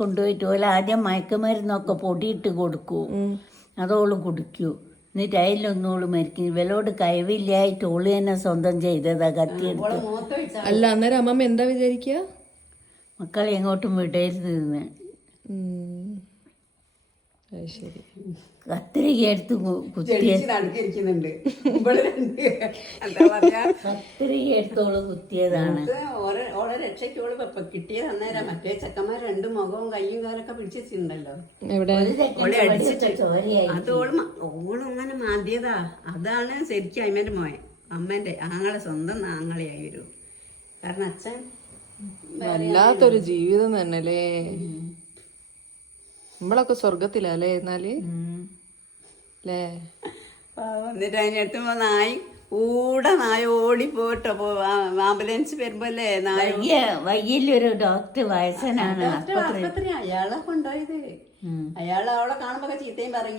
കൊണ്ടുപോയിട്ട് ഓല ആദ്യം മയക്കുമരുന്നൊക്കെ പൊടിയിട്ട് കൊടുക്കൂ, അതോള് കുടിക്കൂ. എന്നിട്ട് അതിലൊന്നോള് മരിക്കും. ഇവലോട് കഴിവില്ലായിട്ട് ഓള് തന്നെ സ്വന്തം ചെയ്തതാ കത്തിയെടുത്ത്. അല്ല അന്നേരം അമ്മമ്മ എന്താ വിചാരിക്കുക? മക്കളെ എങ്ങോട്ടും വിടരുതെന്ന്. ശരി. കത്രിക എടുത്ത് കത്രിക എടുത്തോള് കുത്തിയതാണ്. ഓളെ രക്ഷയ്ക്കോള് കിട്ടിയത് അന്നേരം. മറ്റേ ചെക്കന്മാർ രണ്ട് മുഖവും കയ്യും കാലൊക്കെ പിടിച്ചിട്ടുണ്ടല്ലോ. ഓളെ അടിച്ചിട്ട് അത് ഓളും അങ്ങനെ മാന്തിയതാ. അതാണ് ശരിക്കും അമ്മേന്റെ മോൻ, അമ്മേന്റെ ആങ്ങളെ, സ്വന്തം ആങ്ങളെയായി വരും. കാരണം അച്ഛൻ വല്ലാത്തൊരു ജീവിതം തന്നെയല്ലേ. നമ്മളൊക്കെ സ്വർഗത്തിലല്ലേ എന്നാല് അല്ലേ. എന്നിട്ട് അതിനടുത്തുമ്പോ നായി നായ ഓടി പോട്ടോ. ആംബുലൻസ് വരുമ്പോ അല്ലേ നായ വയ്യൊരു ഡോക്ടർ വയസ്സനാണ് ആശുപത്രി അയാളെ കൊണ്ടുപോയത്. അയാൾ അവളെ കാണുമ്പോ ചീത്തയും പറയും.